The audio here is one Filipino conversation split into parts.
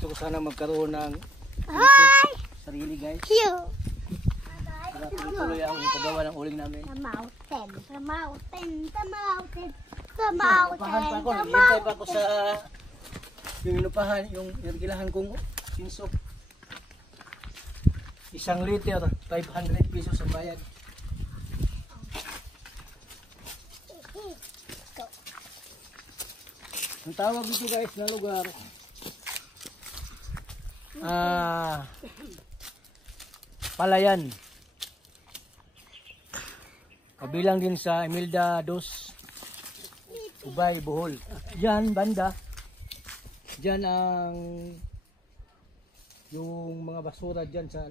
Gusto ko sana magkaroon ng sarili guys. Para tuloy ang paggawa ng uling namin. The mountain. The mountain. The mountain. The Inupahan pa ako. mountain. Naghihintay pa ako sa yung inupahan, yung nirgilahan kong sinso. 1 liter, 500 pesos ang bayad. Ang tawag dito guys na lugar, Palayan. Kabilang din sa Imelda Dos, Ubay, Bohol. Diyan banda, diyan ang yung mga basura diyan sa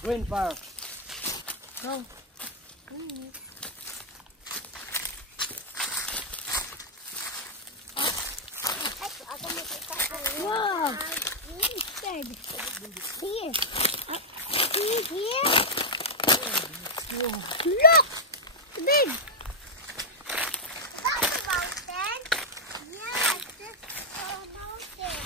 Green Park. Go. Wow. Here. See here? Look! Big! That's a mountain? Yes, this is a mountain.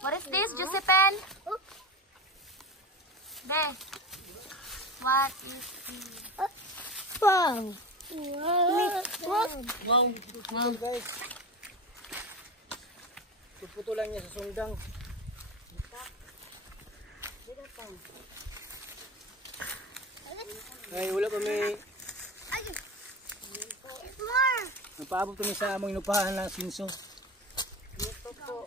What is this, Josepen? Be, what is this? Wow. Wow guys. Puputulan niya sa sungdang. Ay, wala pa may napaabot kami sa among inupahan ng sinso. Ito po.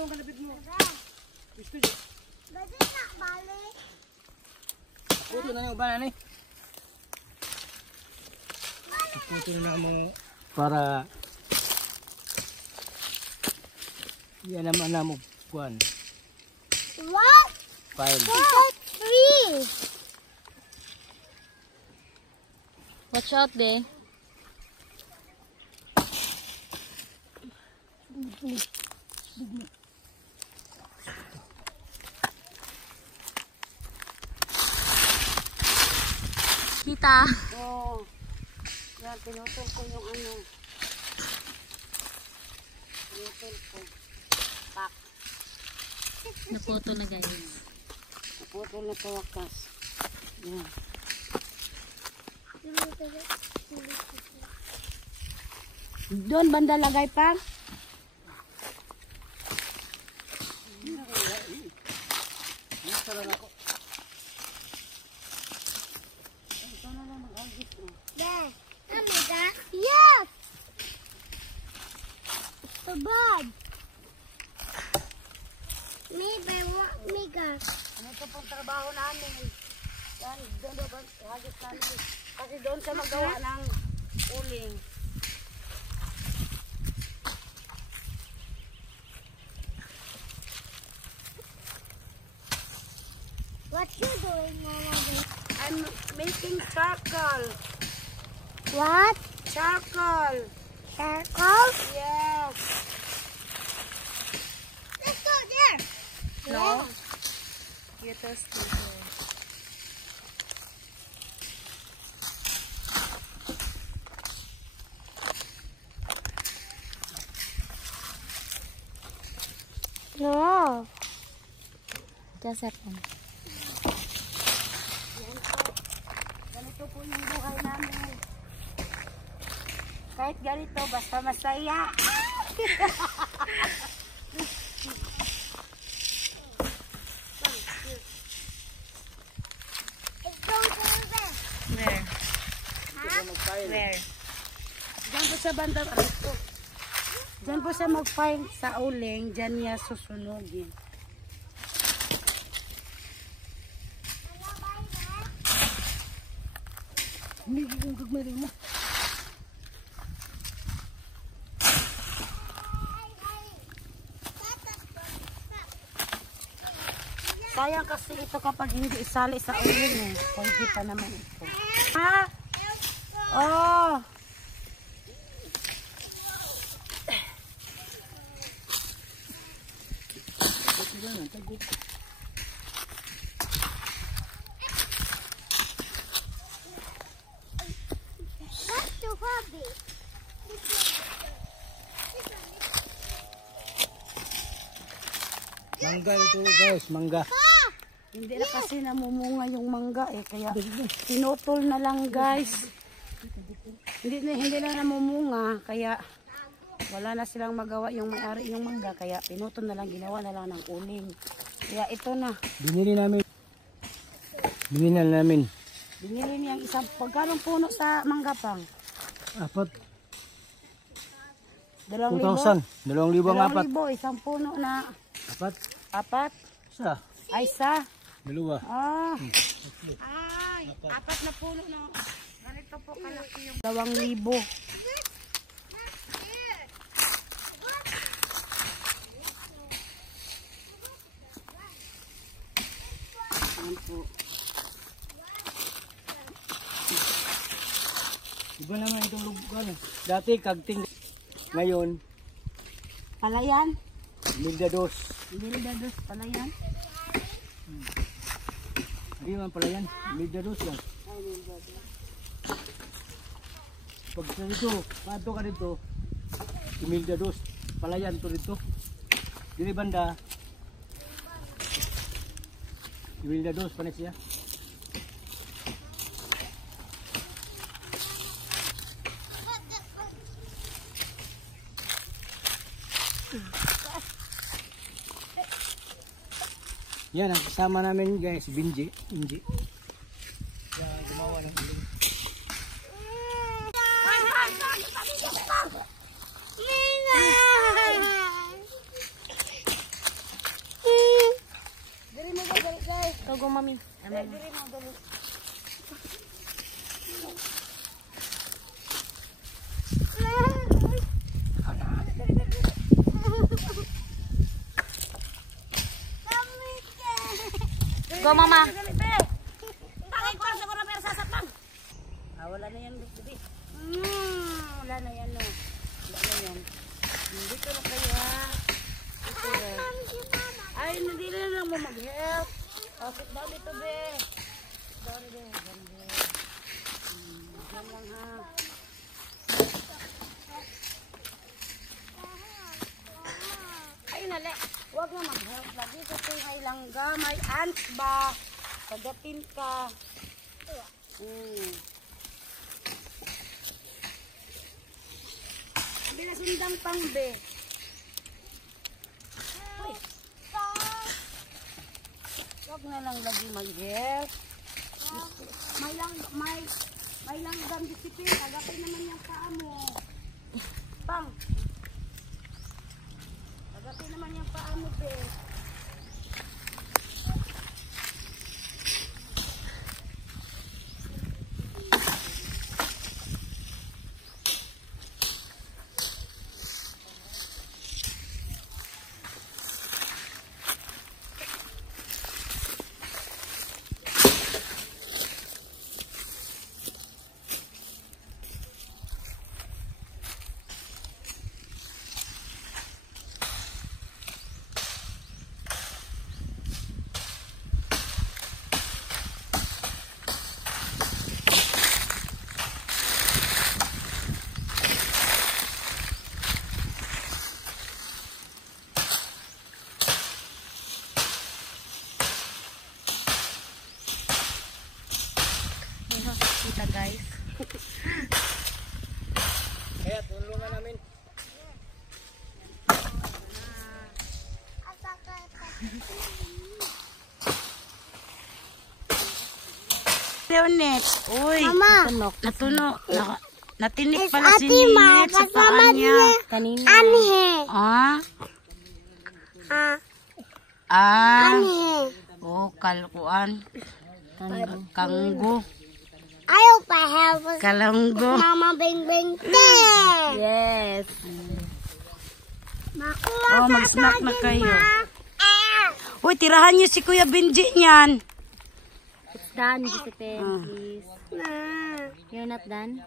Ang kalapit mo. Gusto niyo? Gadi na, balik. Puto na yung ubanan eh. Puto na mga para yan naman na mo kuhan. What? File. What? Three. Watch out, Be. Kita. Oh. Yan, pinutol ko yung ano. Pinutol ko. Pak. Naputo na, guys. Naputol na kawakas. Yan. Doon banda lagay pa. Yes! The bird. Maybe what mega? Ito pong trabaho namin. Yan, doon ba hagis namin. Kasi doon sa magawa ng uling. What you doing, Mama? I'm making charcoal. What? Charcoal. Charcoal? Yes. Let's go there. No? Get us to here. No. Josepen. Ganito po yung buhay namin. Kahit ganito, basta masaya. Where? Huh? Where? Diyan po sa banda. Diyan po sa mag-find sa uling, diyan niya susunugin. Hindi yung gagmari mo. Kaya Sayang kasi ito kapag hindi isali sa uling eh. Pwede pa naman ito. Ha? Oh. Mangga ito guys, mangga. Hindi na kasi namumunga yung mangga eh. Kaya pinutol na lang guys. Hindi na namumunga. Kaya wala na silang magawa yung may-ari yung mangga. Kaya pinutol na lang, ginawa na lang ng uling. Kaya ito na. Binili namin. Binili niyang isang pagkalong puno sa mangga pang. 2,000. 2,000 ang apat. 2,000, isang puno na. Apat? Isa. Ay, isa. 2. Ay, apat na puno na. Ganito po kalaki yung 2,000. Ayan po. Iba naman itong lugar. Dati kagting. Ngayon, Palayan? mildados. Mildados palayan? Hindi man pala yan. Mildados lang. Ay, mildados. Pag sa dito, pato ka dito, mildados. Palayan to dito. Dili banda. Mildados pa na siya. Yan ang kasama namin guys, Binji. Yan, gumawa ng uling. Diri mo dali guys. Togo mami. Diri mo dali. Go, mama. Bakit ko sa kuna pero sasapang. Wala na yan bibi. Wala na yan no. Wala na yan. Dito na kayo ha. Ay, hindi na lang mo mag-help. Sit down dito be. Down be. Diyan lang ha. Ay, nali. Huwag na mag-help lagi kasi may langga, may ants ba? Kagatin ka. Hindi na sundang pang be. Uy. Huwag na lang lagi mag-help. May langgam disiplin. Kagatin naman yung paa mo. Pang. Kagatin naman yung paa mo be. Kita guys. Kaya tulungan namin. Leonet. Uy, Mama. natunog. Natinik pala si Ninet sa paa niya. Kanina. Oh, kalkuan. Kanggo. Ayaw pa help us. Kalanggo. Mama Bing Bing. Yes. Makuha Oh, mag-snack na kayo. Uy, tirahan niyo si Kuya Benji niyan. It's done, Giuseppe, please. You're not done?